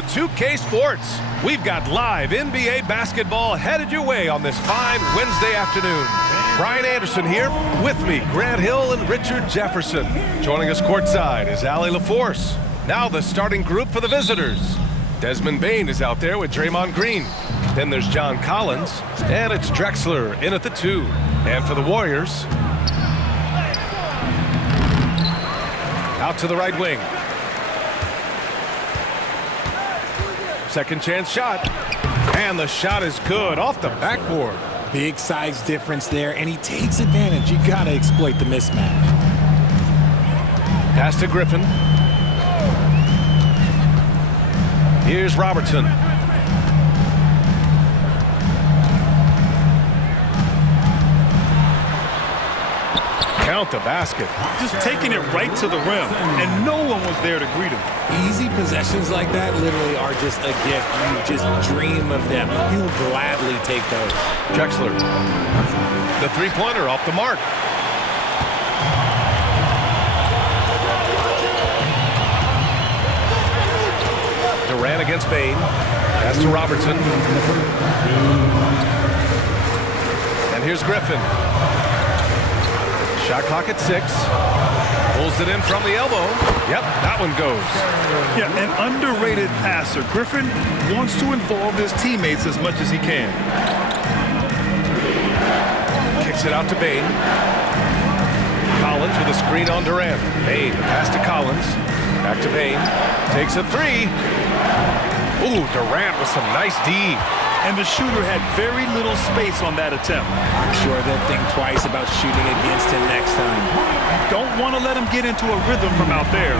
to 2K Sports. We've got live NBA basketball headed your way on this fine Wednesday afternoon. Brian Anderson here, with me, Grant Hill and Richard Jefferson. Joining us courtside is Allie LaForce. Now the starting group for the visitors. Desmond Bane is out there with Draymond Green. Then there's John Collins, and it's Drexler in at the 2. And for the Warriors, out to the right wing. Second chance shot. And the shot is good off the backboard. Big size difference there, and he takes advantage. You gotta exploit the mismatch. Pass to Griffin. Here's Robertson. Count the basket. Just taking it right to the rim, and no one was there to greet him. Easy possessions like that literally are just a gift. You just dream of them. He'll gladly take those. Drexler. The three-pointer off the mark. Durant against Bane. Pass to Robertson. And here's Griffin. Shot clock at 6. Pulls it in from the elbow. Yep, that one goes. Yeah, an underrated passer. Griffin wants to involve his teammates as much as he can. Kicks it out to Bane. Collins with a screen on Durant. Bane, the pass to Collins. Back to Bane. Takes a 3. Ooh, Durant with some nice D. And the shooter had very little space on that attempt. I'm sure they'll think twice about shooting against him next time. Don't want to let him get into a rhythm from out there.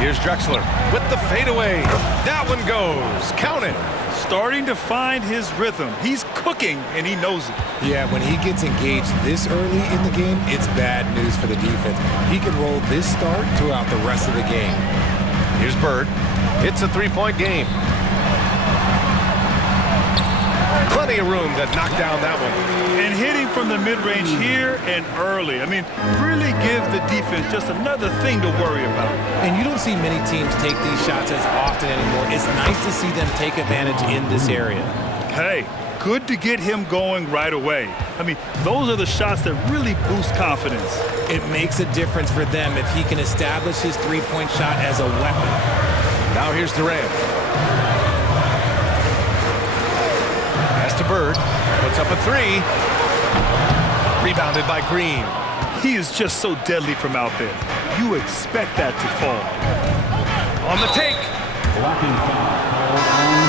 Here's Drexler with the fadeaway. That one goes. Count it. Starting to find his rhythm. He's cooking, and he knows it. Yeah, when he gets engaged this early in the game, it's bad news for the defense. He can roll this start throughout the rest of the game. Here's Bird. It's a three-point game. Plenty of room to knock down that one. And hitting from the mid-range here and early. I mean, really give the defense just another thing to worry about. And you don't see many teams take these shots as often anymore. It's nice to see them take advantage in this area. Hey, good to get him going right away. I mean, those are the shots that really boost confidence. It makes a difference for them if he can establish his three-point shot as a weapon. Now here's Durant. Pass to Bird. Puts up a 3. Rebounded by Green. He is just so deadly from out there. You expect that to fall. On the take. Blocking foul called on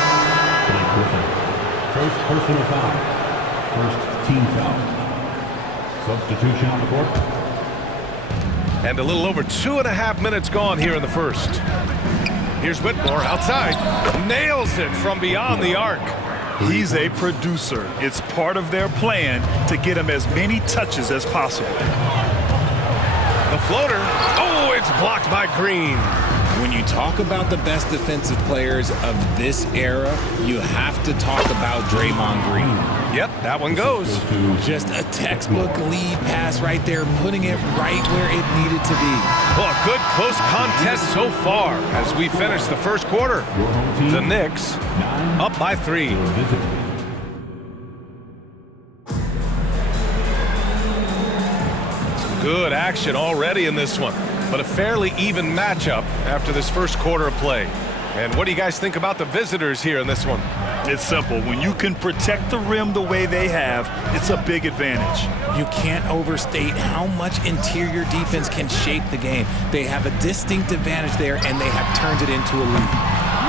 Blake Griffin. First personal foul. First team foul. Substitution on the court. And a little over 2.5 minutes gone here in the first. Here's Whitmore outside. Nails it from beyond the arc. He's a producer. It's part of their plan to get him as many touches as possible. The floater. Oh, it's blocked by Green. When you talk about the best defensive players of this era, you have to talk about Draymond Green. Yep, that one goes. Just a textbook lead pass right there, putting it right where it needed to be. Well, a good close contest so far as we finish the first quarter. The Knicks up by 3. Good action already in this one, but a fairly even matchup after this first quarter of play. And what do you guys think about the visitors here in this one? It's simple. When you can protect the rim the way they have, it's a big advantage. You can't overstate how much interior defense can shape the game. They have a distinct advantage there, and they have turned it into a lead.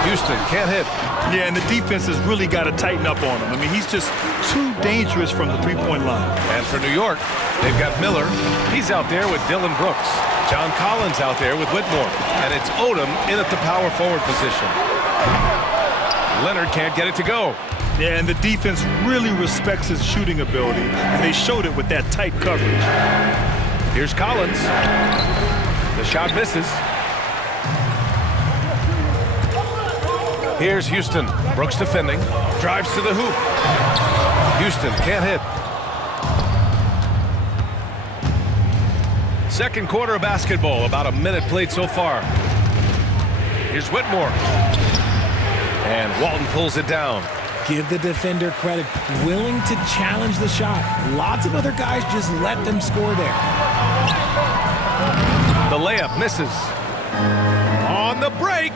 Houston can't hit. Yeah, and the defense has really got to tighten up on him. I mean, he's just too dangerous from the three-point line. And for New York, they've got Miller. He's out there with Dillon Brooks. John Collins out there with Whitmore. And it's Odom in at the power forward position. Leonard can't get it to go. Yeah, and the defense really respects his shooting ability, and they showed it with that tight coverage. Here's Collins. The shot misses. Here's Houston. Brooks defending. Drives to the hoop. Houston can't hit. Second quarter of basketball. About a minute played so far. Here's Whitmore. And Walton pulls it down. Give the defender credit, willing to challenge the shot. Lots of other guys just let them score there. The layup misses. On the break.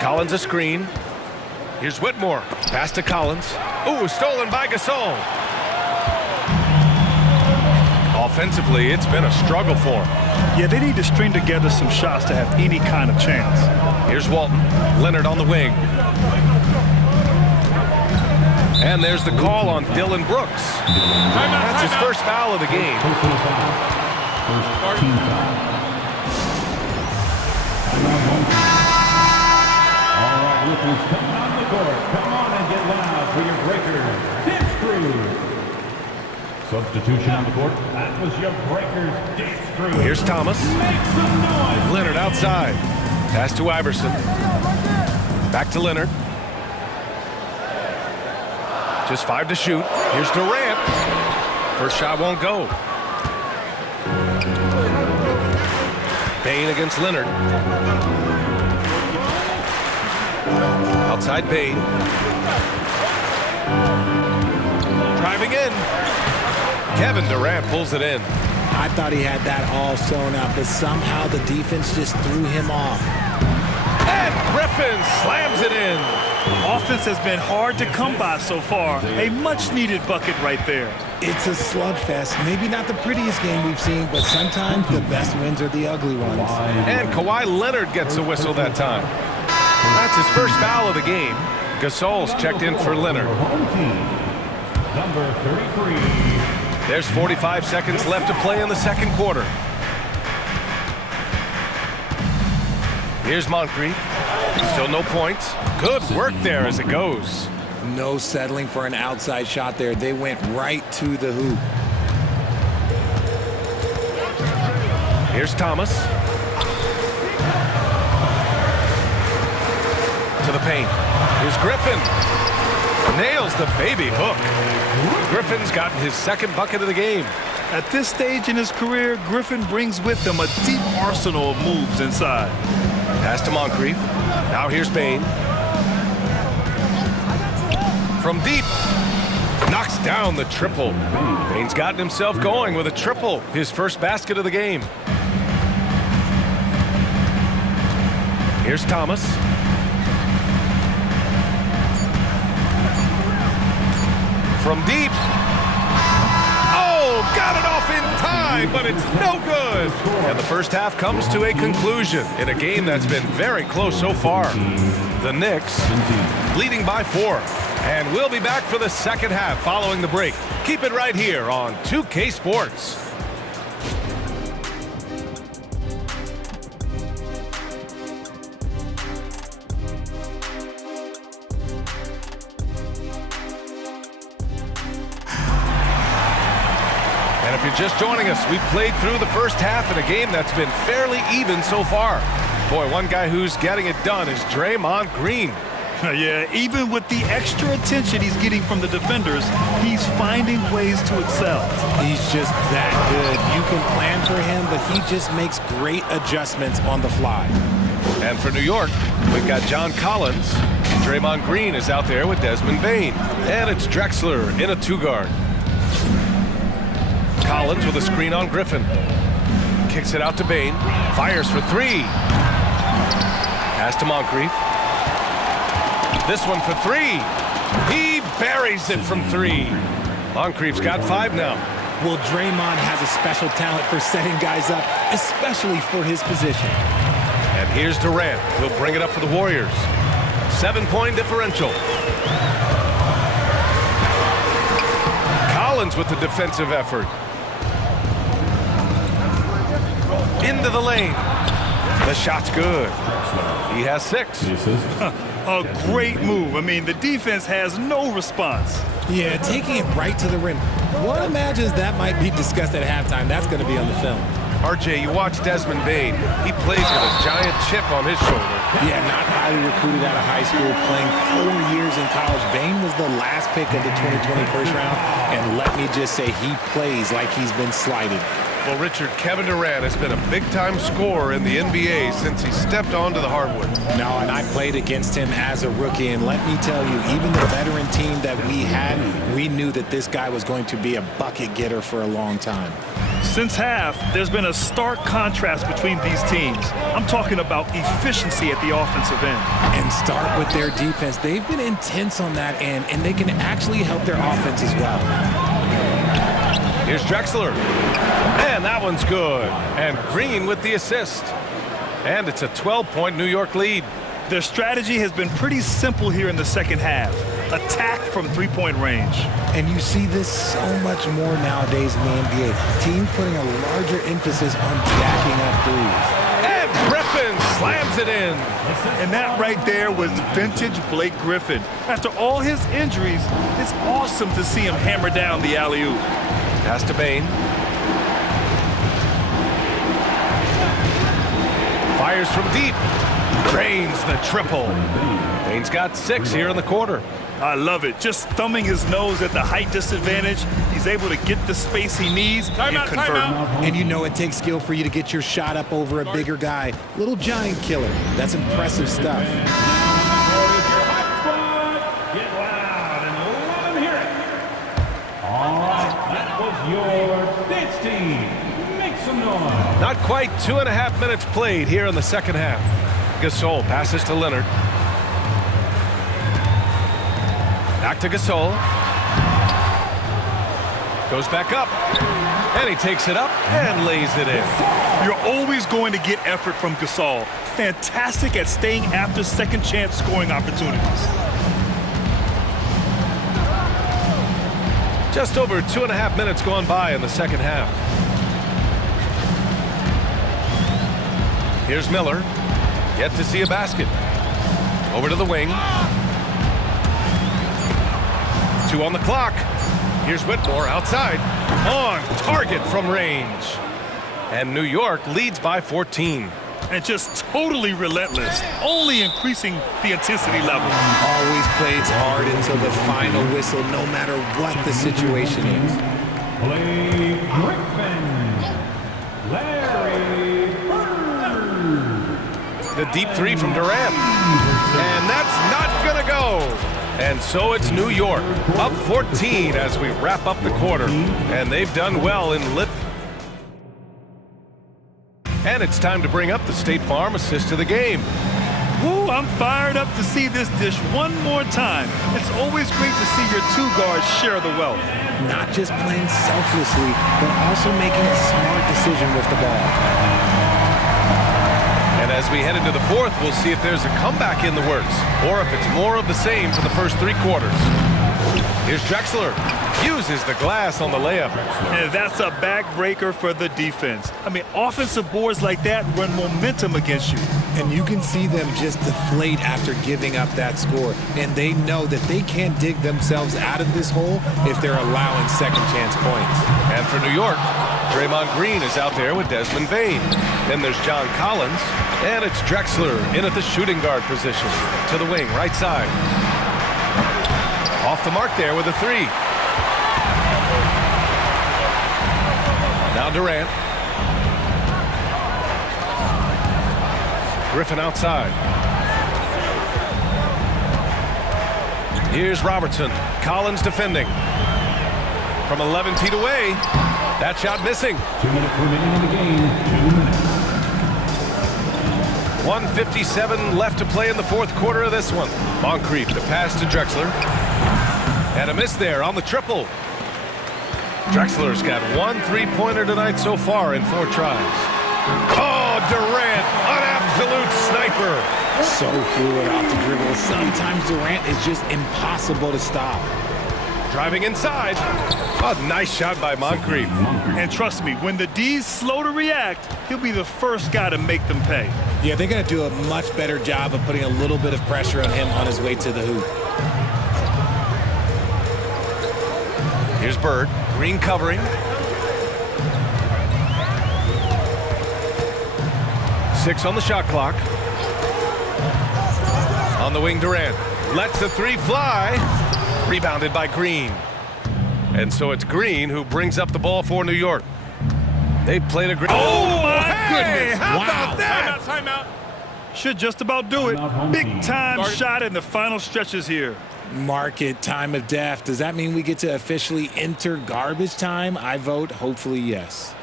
Collins a screen. Here's Whitmore. Pass to Collins. Ooh, stolen by Gasol. Offensively, it's been a struggle for him. Yeah, they need to string together some shots to have any kind of chance. Here's Walton. Leonard on the wing. And there's the call on Dylan Brooks. That's his first foul of the game. First team foul. All right, Lucas, come on the court. Come on and get loud for your breakers. Dance crew. Substitution on the court. That was your breakers dance crew. Here's Thomas. Make some noise. Leonard outside. Pass to Iverson. Back to Leonard. Just 5 to shoot. Here's Durant. First shot won't go. Bain against Leonard. Outside Bain. Driving in. Kevin Durant pulls it in. I thought he had that all sewn up, but somehow the defense just threw him off. And Griffin slams it in. Offense has been hard to come by so far. A much-needed bucket right there. It's a slugfest. Maybe not the prettiest game we've seen, but sometimes the best wins are the ugly ones. And Kawhi Leonard gets a whistle that time. That's his first foul of the game. Gasol's checked in for Leonard. Number 33. There's 45 seconds left to play in the second quarter. Here's Moncrief. Still no points. Good work there as it goes. No settling for an outside shot there. They went right to the hoop. Here's Thomas. To the paint. Here's Griffin. Nails the baby hook. Griffin's gotten his second bucket of the game. At this stage in his career, Griffin brings with him a deep arsenal of moves inside. Pass to Moncrief. Now here's Bain. From deep. Knocks down the triple. Bain's gotten himself going with a triple. His first basket of the game. Here's Thomas. From deep. Oh, got it off in time, but it's no good. And the first half comes to a conclusion in a game that's been very close so far. The Knicks leading by 4. And we'll be back for the second half following the break. Keep it right here on 2K Sports. And if you're just joining us, we played through the first half in a game that's been fairly even so far. Boy, one guy who's getting it done is Draymond Green. Yeah, even with the extra attention he's getting from the defenders, he's finding ways to excel. He's just that good. You can plan for him, but he just makes great adjustments on the fly. And for New York, we've got John Collins. Draymond Green is out there with Desmond Bain. And it's Drexler in a 2-guard. Collins with a screen on Griffin. Kicks it out to Bain. Fires for 3. Pass to Moncrief. This one for 3. He buries it from 3. Moncrief's got 5 now. Well, Draymond has a special talent for setting guys up, especially for his position. And here's Durant. He'll bring it up for the Warriors. 7-point differential. Collins with the defensive effort. Into the lane. The shot's good. He has 6. A great move. I mean, the defense has no response. Yeah, taking it right to the rim. One imagines that might be discussed at halftime. That's going to be on the film. RJ, you watch Desmond Bain. He plays with a giant chip on his shoulder. Yeah, not highly recruited out of high school, playing 4 years in college. Bain was the last pick of the 2020 first round, and let me just say he plays like he's been slighted. Well, Richard, Kevin Durant has been a big-time scorer in the NBA since he stepped onto the hardwood. No, and I played against him as a rookie, and let me tell you, even the veteran team that we had, we knew that this guy was going to be a bucket getter for a long time. Since half, there's been a stark contrast between these teams. I'm talking about efficiency at the offensive end. And start with their defense. They've been intense on that end, and they can actually help their offense as well. Here's Drexler. And that one's good. And Green with the assist. And it's a 12-point New York lead. Their strategy has been pretty simple here in the second half. Attack from three-point range. And you see this so much more nowadays in the NBA. Teams putting a larger emphasis on jacking up threes. And Griffin slams it in. And that right there was vintage Blake Griffin. After all his injuries, it's awesome to see him hammer down the alley-oop. Pass to Bain. Fires from deep. Drains the triple. Bain's got 6 here in the quarter. I love it. Just thumbing his nose at the height disadvantage. He's able to get the space he needs and convert. And you know it takes skill for you to get your shot up over a bigger guy. Little giant killer. That's impressive stuff. Get loud and let them hear it. All right, that was your dance team. Make some noise. Not quite 2.5 minutes played here in the second half. Gasol passes to Leonard. Back to Gasol. Goes back up. And he takes it up and lays it in. You're always going to get effort from Gasol. Fantastic at staying after second chance scoring opportunities. Just over 2.5 minutes gone by in the second half. Here's Miller. Yet to see a basket. Over to the wing. 2 on the clock. Here's Whitmore outside. On target from range. And New York leads by 14. And just totally relentless, only increasing the intensity level. Always plays hard until the final whistle, no matter what the situation is. Blake Griffin. Larry Bird. The deep 3 from Durant. And that's not gonna go. And so it's New York, up 14 as we wrap up the quarter. And they've done well in lit. And it's time to bring up the State Farm assist of the game. Woo, I'm fired up to see this dish one more time. It's always great to see your 2 guards share the wealth. Not just playing selflessly, but also making a smart decision with the ball. And as we head into the fourth, we'll see if there's a comeback in the works or if it's more of the same for the first 3 quarters. Here's Drexler. Uses the glass on the layup. And that's a backbreaker for the defense. I mean, offensive boards like that run momentum against you. And you can see them just deflate after giving up that score. And they know that they can't dig themselves out of this hole if they're allowing second chance points. And for New York, Draymond Green is out there with Desmond Bain. Then there's John Collins. And it's Drexler in at the shooting guard position. To the wing, right side. Off the mark there with a 3. Now Durant. Griffin outside. Here's Robertson. Collins defending. From 11 feet away. That shot missing. 2 minutes remaining in the game. 2 minutes. 1:57 left to play in the fourth quarter of this one. Moncrief, the pass to Drexler. And a miss there on the triple. Drexler's got 1 3-pointer tonight so far in 4 tries. Oh, Durant, an absolute sniper. So fluid off the dribble. Sometimes Durant is just impossible to stop. Driving inside. A nice shot by Moncrief. And trust me, when the D's slow to react, he'll be the first guy to make them pay. Yeah, they're going to do a much better job of putting a little bit of pressure on him on his way to the hoop. Here's Bird. Green covering. 6 on the shot clock. On the wing, Durant lets the 3 fly. Rebounded by Green. And so it's Green who brings up the ball for New York. They played a great... Oh, my goodness. How Wow. about that? Timeout. Should just about do it. Big time shot in the final stretches here. Mark it, time of death. Does that mean we get to officially enter garbage time? I vote hopefully yes.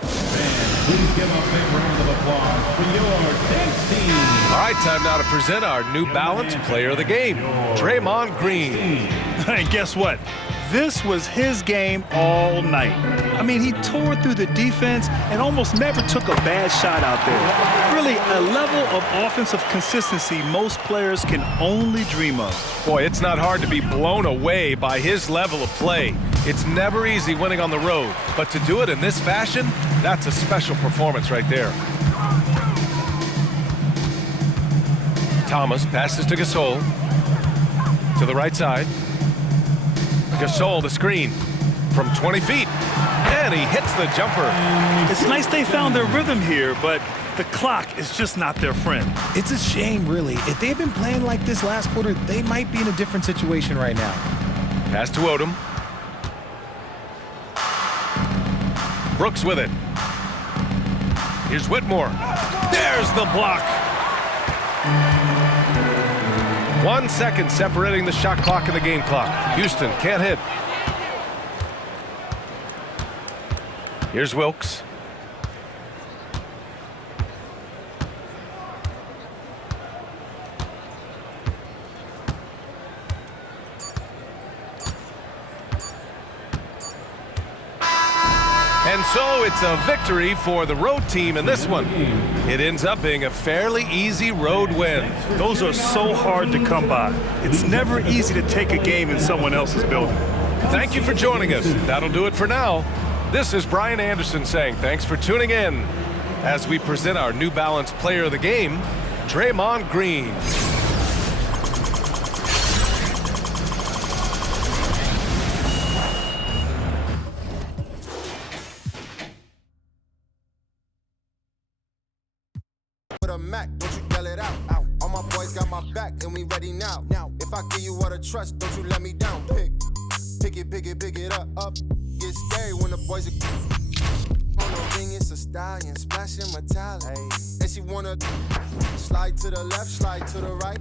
Please give a big round of applause for your dance team. All right, time now to present our New Balance Player of the Game, Draymond Green. And guess what? This was his game all night. I mean, he tore through the defense and almost never took a bad shot out there. Really, a level of offensive consistency most players can only dream of. Boy, it's not hard to be blown away by his level of play. It's never easy winning on the road, but to do it in this fashion, that's a special performance right there. Thomas passes to Gasol. To the right side. Gasol, the screen from 20 feet, and he hits the jumper. It's nice they found their rhythm here, but the clock is just not their friend. It's a shame, really. If they had been playing like this last quarter, they might be in a different situation right now. Pass to Odom. Brooks with it. Here's Whitmore. There's the block. 1 second separating the shot clock and the game clock. Houston can't hit. Here's Wilkes. And so it's a victory for the road team in this one. It ends up being a fairly easy road win. Those are so hard to come by. It's never easy to take a game in someone else's building. Thank you for joining us. That'll do it for now. This is Brian Anderson saying thanks for tuning in as we present our New Balance Player of the Game, Draymond Green. Mac, don't you yell it out. All my boys got my back and we ready now. If I give you all the trust, don't you let me down. Pick it up. Get scary when the boys are on the ring. It's a stallion, splashing metallic. And she wanna slide to the left, slide to the right.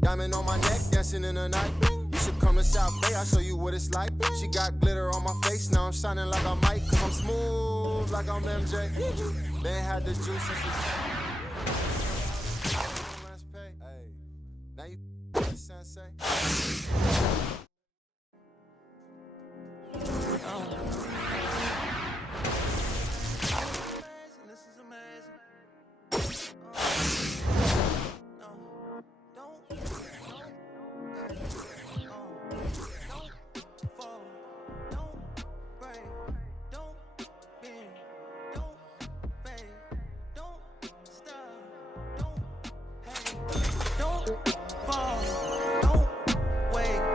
Diamond on my neck, dancing in the night. You should come to South Bay, I'll show you what it's like. She got glitter on my face, now I'm shining like I might. Cause I'm smooth like I'm MJ. They had the juice since the now you sensei. This is amazing. Don't fall, don't break, don't bend, don't fade, don't stop, don't hate, don't